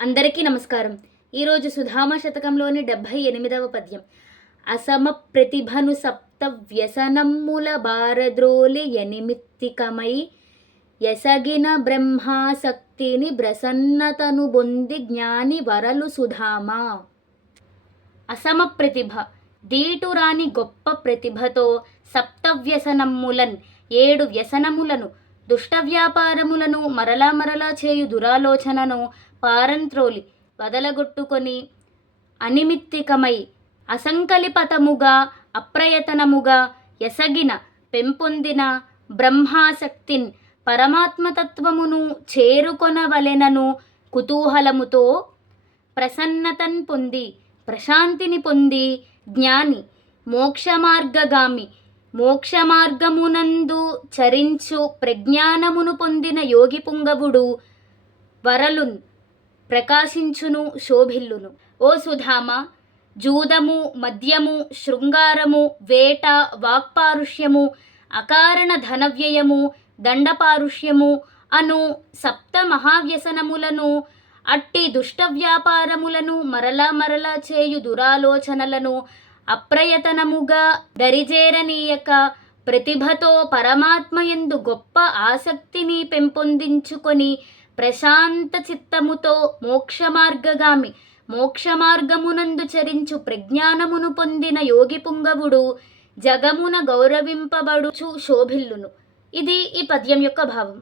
అందరికీ నమస్కారం. ఈరోజు సుధామ శతకంలోని 78వ పద్యం. అసమ ప్రతిభను సప్త వ్యసనమ్ముల బారద్రోలి యనిమిత్తికమై యసగిన బ్రహ్మాసక్తిని ప్రసన్నతను బొంది జ్ఞాని వరలు సుధామ. అసమ ప్రతిభ, దీటురాని గొప్ప ప్రతిభతో సప్తవ్యసనమ్ములన్ 7 వ్యసనములను, దుష్ట వ్యాపారములను, మరలా మరలా చేయు దురాలోచనను పారంత్రోలి వదలగొట్టుకొని అనిమిత్తికమై అసంకల్పితముగా అప్రయతనముగా యసగిన పెంపొందిన బ్రహ్మాసక్తిన్ పరమాత్మతత్వమును చేరుకొనవలెనను కుతూహలముతో ప్రసన్నతన్ పొంది ప్రశాంతిని పొంది జ్ఞాని మోక్షమార్గగామి మోక్షమార్గమునందు చరించు ప్రజ్ఞానమును పొందిన యోగి పుంగవుడు వరలున్ ప్రకాశించును శోభిల్లును. ఓ సుధామ, జూదము, మద్యము, శృంగారము, వేట, వాక్పారుష్యము, అకారణ ధనవ్యయము, దండపారుష్యము అను సప్త మహావ్యసనములను, అట్టి దుష్ట వ్యాపారములను, మరలా మరలా చేయు దురాలోచనలను అప్రయతనముగా దరిజేరనీయక ప్రతిభతో పరమాత్మయందు గొప్ప ఆసక్తిని పెంపొందించుకొని ప్రశాంత చిత్తముతో మోక్షమార్గగామి మోక్షమార్గమునందు చరించు ప్రజ్ఞానమును పొందిన యోగి పుంగవుడు జగమున గౌరవింపబడుచు శోభిల్లును. ఇది ఈ పద్యం యొక్క భావం.